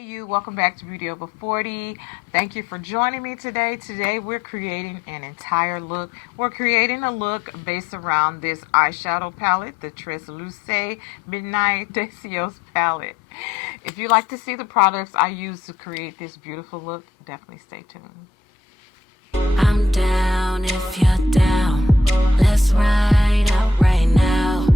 Hey you, welcome back to Beauty Over 40. Thank you for joining me today. Today we're creating an entire look. We're creating a look based around this eyeshadow palette, the Tresluce Midnight Deseos palette. If you like to see the products I use to create this beautiful look, definitely stay tuned. I'm down if you're down. Let's ride out right now.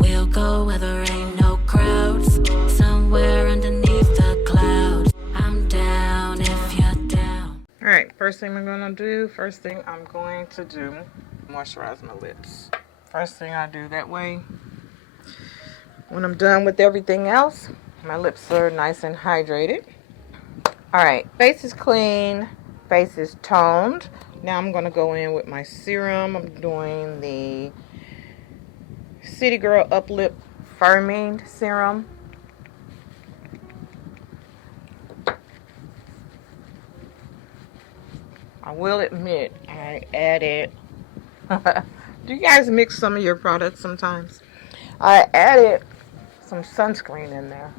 We'll go where there ain't no crowds. Somewhere underneath the clouds. I'm down if you're down. Alright, first thing I'm going to do, moisturize my lips. First thing I do that way. When I'm done with everything else, my lips are nice and hydrated. Alright, face is clean, face is toned. Now I'm going to go in with my serum. I'm doing the City Girl Up Lip Firming Serum. I will admit, I added... Do you guys mix some of your products sometimes? I added some sunscreen in there.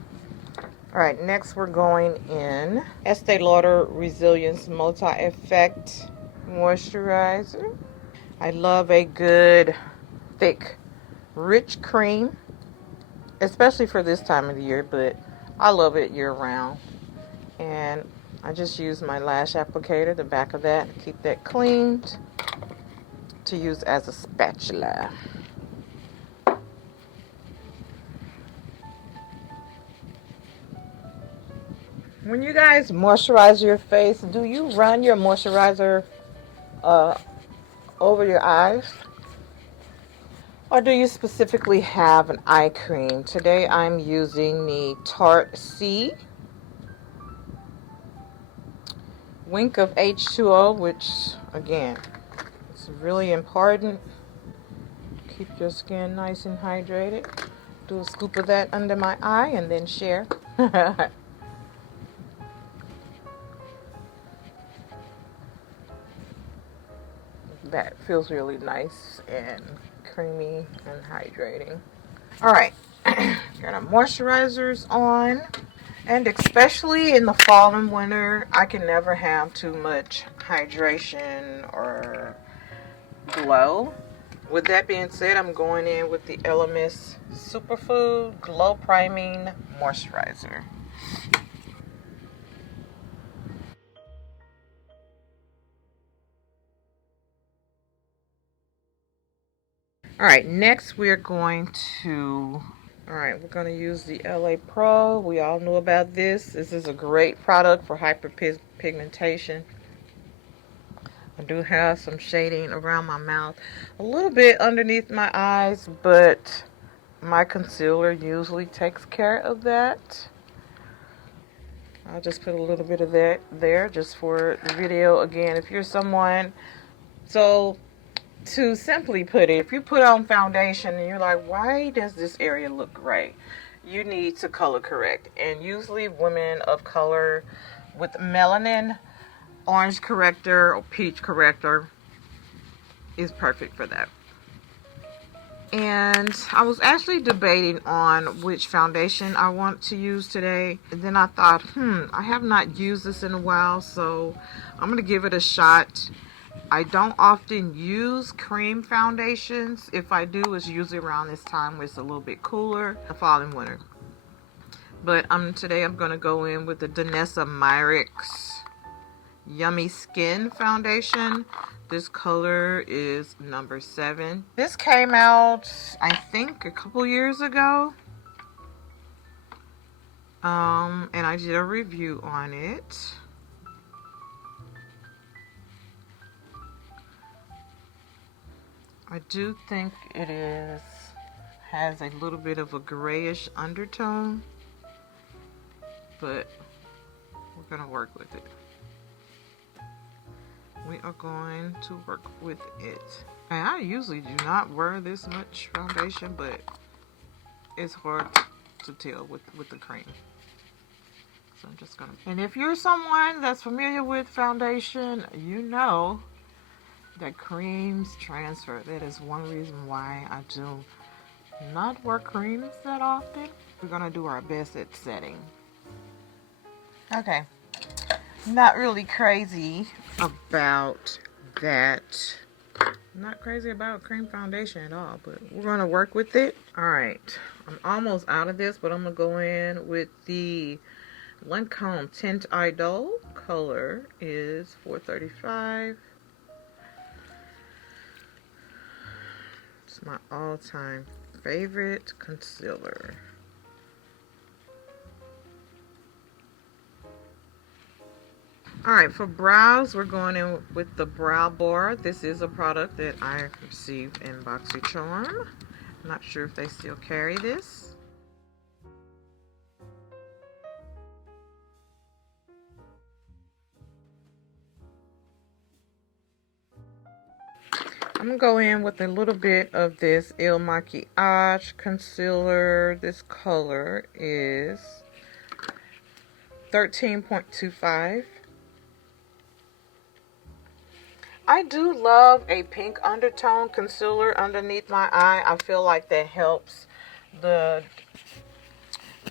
Alright, next we're going in Estee Lauder Resilience Multi-Effect Moisturizer. I love a good, thick, rich cream, especially for this time of the year, but I love it year-round. And I just use my lash applicator, the back of that, to keep that cleaned, to use as a spatula. When you guys moisturize your face, do you run your moisturizer over your eyes? Or do you specifically have an eye cream? Today I'm using the Tarte C Wink of H2O, which again, it's really important. Keep your skin nice and hydrated. Do a scoop of that under my eye and then share. That feels really nice and creamy and hydrating. Alright, got our moisturizers on. And especially in the fall and winter, I can never have too much hydration or glow. With that being said, I'm going in with the Elemis Superfood Glow Priming Moisturizer. Alright, next we're going to use the LA Pro. We all know about this. This is a great product for hyperpigmentation. I do have some shading around my mouth, a little bit underneath my eyes, but my concealer usually takes care of that. I'll just put a little bit of that there just for the video. Again, if you're someone, to simply put it, if you put on foundation and you're like, why does this area look gray? You need to color correct. And usually women of color with melanin, orange corrector or peach corrector is perfect for that. And I was actually debating on which foundation I want to use today. And then I thought, I have not used this in a while, so I'm going to give it a shot. I don't often use cream foundations. If I do, it's usually around this time where it's a little bit cooler, the fall and winter. But today I'm going to go in with the Danessa Myricks Yummy Skin Foundation. This color is number 7. This came out, I think, a couple years ago. And I did a review on it. I do think it has a little bit of a grayish undertone, but we're going to work with it. We are going to work with it. And I usually do not wear this much foundation, but it's hard to tell with the cream. So I'm just going to... And if you're someone that's familiar with foundation, you know that creams transfer. That is one reason why I do not wear creams that often. We're going to do our best at setting. Okay. Not really crazy about that. Not crazy about cream foundation at all, but we're going to work with it. Alright. I'm almost out of this, but I'm going to go in with the Lancôme Tint Idole. Color is 435. It's my all-time favorite concealer. Alright, for brows, we're going in with the Brow Bar. This is a product that I received in BoxyCharm. I'm not sure if they still carry this. I'm going to go in with a little bit of this Makiage Concelaer. This color is 13.25. I do love a pink undertone concealer underneath my eye. I feel like that helps the,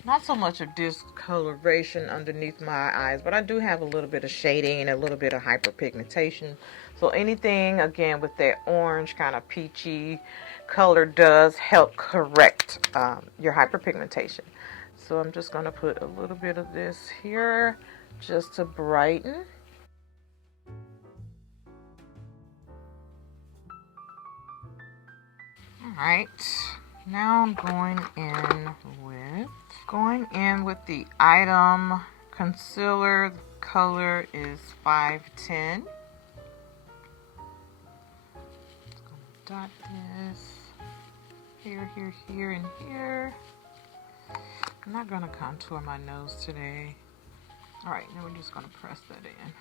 not so much of discoloration underneath my eyes, but I do have a little bit of shading and a little bit of hyperpigmentation. So anything, again, with that orange kind of peachy color does help correct your hyperpigmentation. So I'm just going to put a little bit of this here just to brighten. Alright, now I'm going in with the Item Concealer. The color is 510. Dot this here, here, here, and here. I'm not going to contour my nose today. Alright, now we're just going to press that in.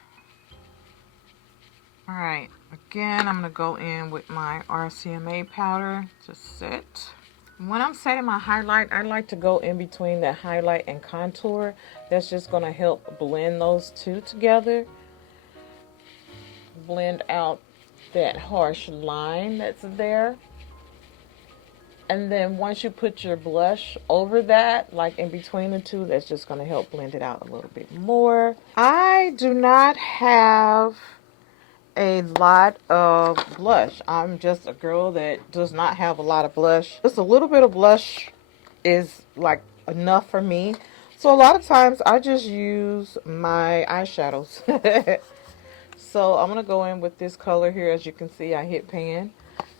Alright, again, I'm going to go in with my RCMA powder to set. When I'm setting my highlight, I like to go in between the highlight and contour. That's just going to help blend those two together. Blend out that harsh line that's there. And then once you put your blush over that, like in between the two, that's just going to help blend it out a little bit more. I do not have a lot of blush. I'm just a girl that does not have a lot of blush. Just a little bit of blush is like enough for me. So a lot of times I just use my eyeshadows. So I'm going to go in with this color here. As you can see, I hit pan.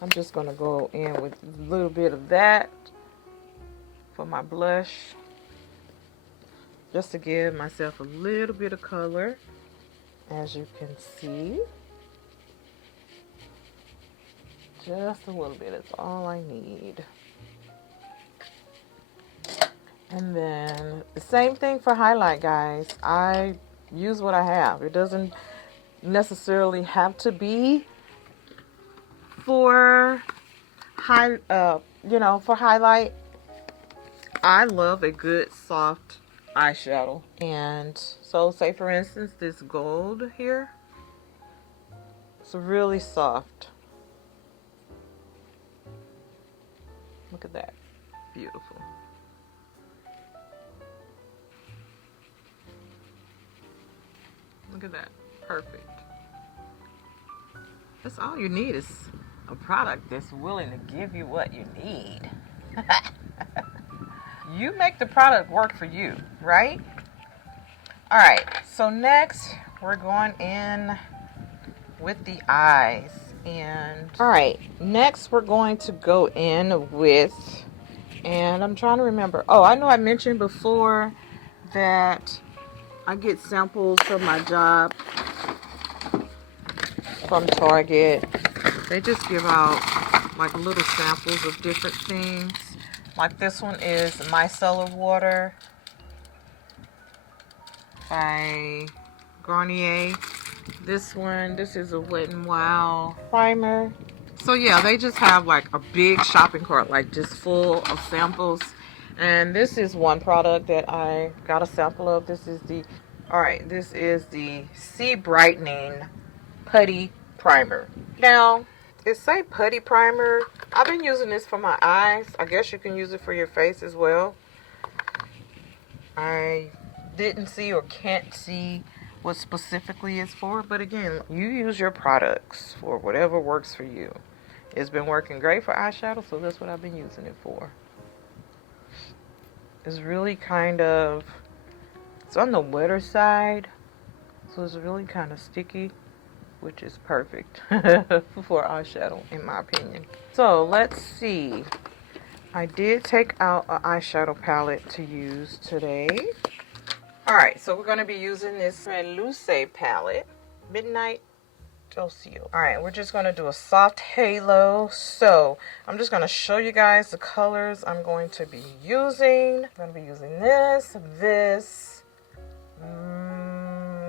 I'm just going to go in with a little bit of that for my blush. Just to give myself a little bit of color. As you can see. Just a little bit. That's all I need. And then the same thing for highlight, guys. I use what I have. It doesn't necessarily have to be for for highlight. I love a good soft eyeshadow. And so say for instance this gold here, it's really soft. Look at that. Beautiful. Look at that. Perfect. That's all you need is a product that's willing to give you what you need. You make the product work for you, right? Alright, so next we're going in with the eyes. And alright, next we're going to go in with, and I'm trying to remember. Oh, I know I mentioned before that I get samples for my job from Target. They just give out like little samples of different things. Like this one is Micellar Water by Garnier. This is a Wet n Wild primer. So yeah, they just have like a big shopping cart, like just full of samples. And this is one product that I got a sample of. This is the C Brightening Putty Primer. Now, it say putty primer. I've been using this for my eyes. I guess you can use it for your face as well. I didn't see or can't see what specifically it's for. But again, you use your products for whatever works for you. It's been working great for eyeshadow, so that's what I've been using it for. It's really kind of, it's on the wetter side, so it's really kind of sticky, which is perfect for eyeshadow in my opinion. So let's see. I did take out an eyeshadow palette to use today. Alright, so we're going to be using this Tresluce palette, Midnight Docio. Alright, we're just going to do a soft halo. So I'm just going to show you guys the colors I'm going to be using. I'm going to be using this,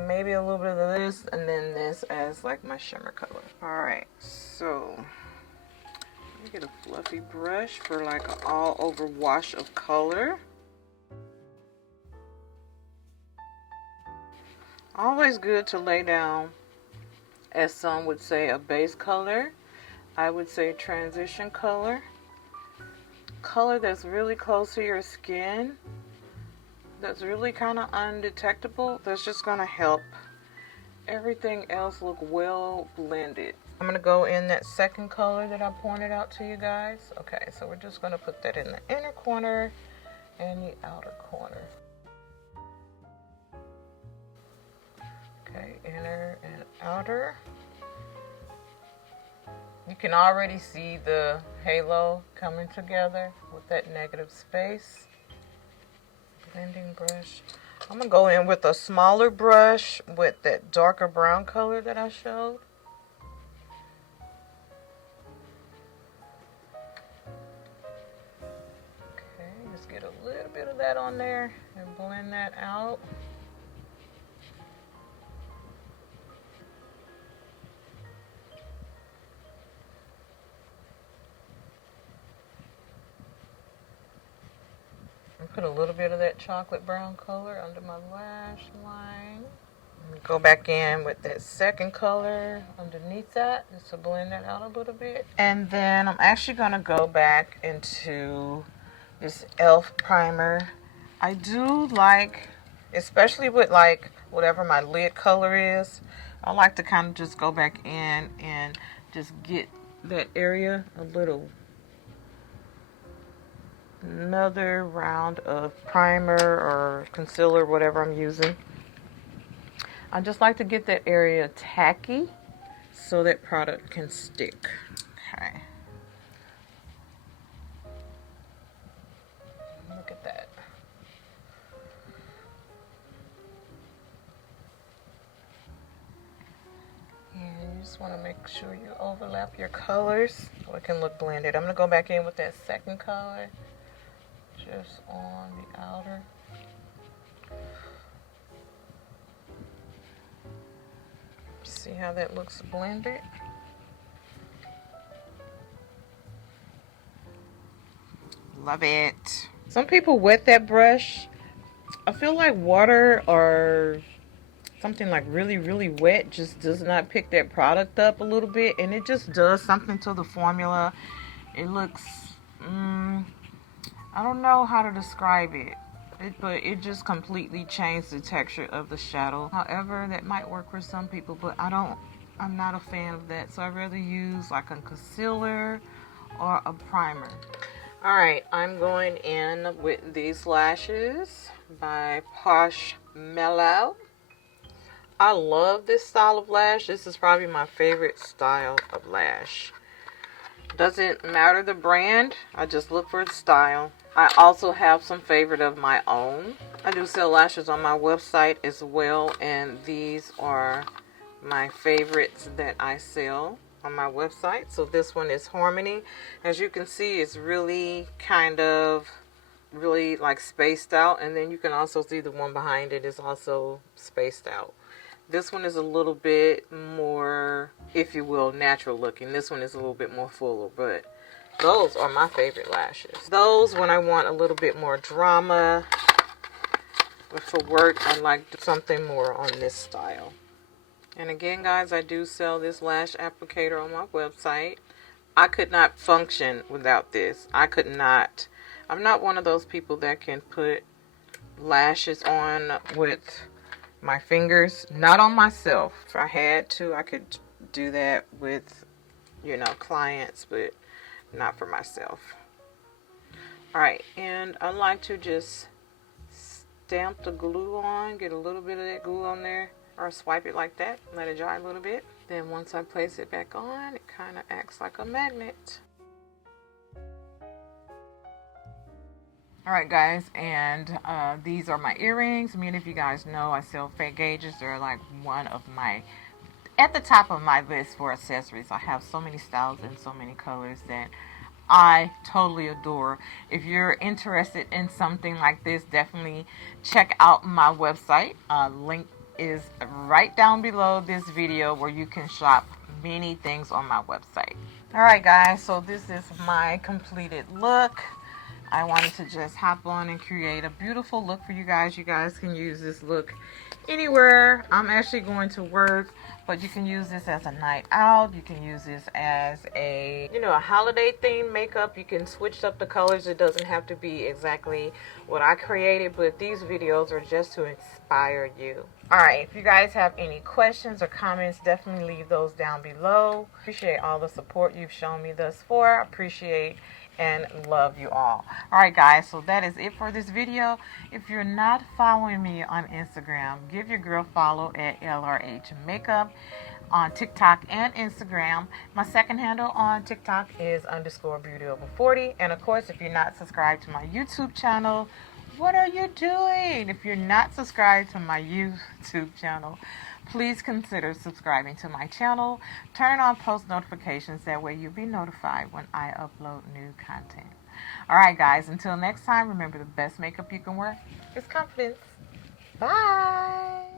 maybe a little bit of this, and then this as like my shimmer color. Alright, so let me get a fluffy brush for like an all over wash of color. Always good to lay down, as some would say, a base color. I would say transition color. Color that's really close to your skin. That's really kind of undetectable. That's just going to help everything else look well blended. I'm going to go in that second color that I pointed out to you guys. Okay, so we're just going to put that in the inner corner and the outer corner. Okay, inner and outer. You can already see the halo coming together with that negative space. Blending brush. I'm going to go in with a smaller brush with that darker brown color that I showed. Okay, just get a little bit of that on there and blend that out. Put a little bit of that chocolate brown color under my lash line. Go back in with that second color underneath that just to blend that out a little bit. And then I'm actually going to go back into this e.l.f. primer. I do like, especially with like whatever my lid color is, I like to kind of just go back in and just get that area a little. Another round of primer or concealer, whatever I'm using. I just like to get that area tacky so that product can stick. Okay. Look at that. And you just want to make sure you overlap your colors so it can look blended. I'm going to go back in with that second color. Just on the outer. See how that looks blended? Love it. Some people wet that brush. I feel like water or something like really, really wet just does not pick that product up a little bit, and it just does something to the formula. It looks, I don't know how to describe it, but it just completely changed the texture of the shadow. However, that might work for some people, but I'm not a fan of that. So I'd rather use like a concealer or a primer. Alright, I'm going in with these lashes by Posh Mellow. I love this style of lash. This is probably my favorite style of lash. Doesn't matter the brand, I just look for the style. I also have some favorite of my own. I do sell lashes on my website as well, and these are my favorites that I sell on my website. So this one is Harmony. As you can see, it's really kind of really like spaced out, and then you can also see the one behind it is also spaced out. This one is a little bit more, if you will, natural looking. This one is a little bit more fuller, but those are my favorite lashes. Those, when I want a little bit more drama, but for work, I like something more on this style. And again, guys, I do sell this lash applicator on my website. I could not function without this. I could not. I'm not one of those people that can put lashes on with my fingers, not on myself. If I had to, I could do that with, you know, clients, but not for myself. Alright, and I like to just stamp the glue on, get a little bit of that glue on there, or swipe it like that, let it dry a little bit. Then once I place it back on, it kind of acts like a magnet. Alright guys, and these are my earrings. Many of you guys know I sell fake gauges. They're like one of my, at the top of my list for accessories. I have so many styles and so many colors that I totally adore. If you're interested in something like this, definitely check out my website. Link is right down below this video where you can shop many things on my website. Alright guys, so this is my completed look. I wanted to just hop on and create a beautiful look for you guys. You guys can use this look anywhere. I'm actually going to work, but you can use this as a night out. You can use this as a, you know, a holiday themed makeup. You can switch up the colors. It doesn't have to be exactly what I created, but these videos are just to inspire you. Alright, if you guys have any questions or comments, definitely leave those down below. Appreciate all the support you've shown me thus far. Appreciate and love you all. Alright guys, so that is it for this video. If you're not following me on Instagram, give your girl follow at LRH Makeup on TikTok and Instagram. My second handle on TikTok is _beautyover40. And of course, if you're not subscribed to my YouTube channel, what are you doing? If you're not subscribed to my YouTube channel, please consider subscribing to my channel. Turn on post notifications. That way you'll be notified when I upload new content. Alright guys, until next time, remember the best makeup you can wear is confidence. Bye!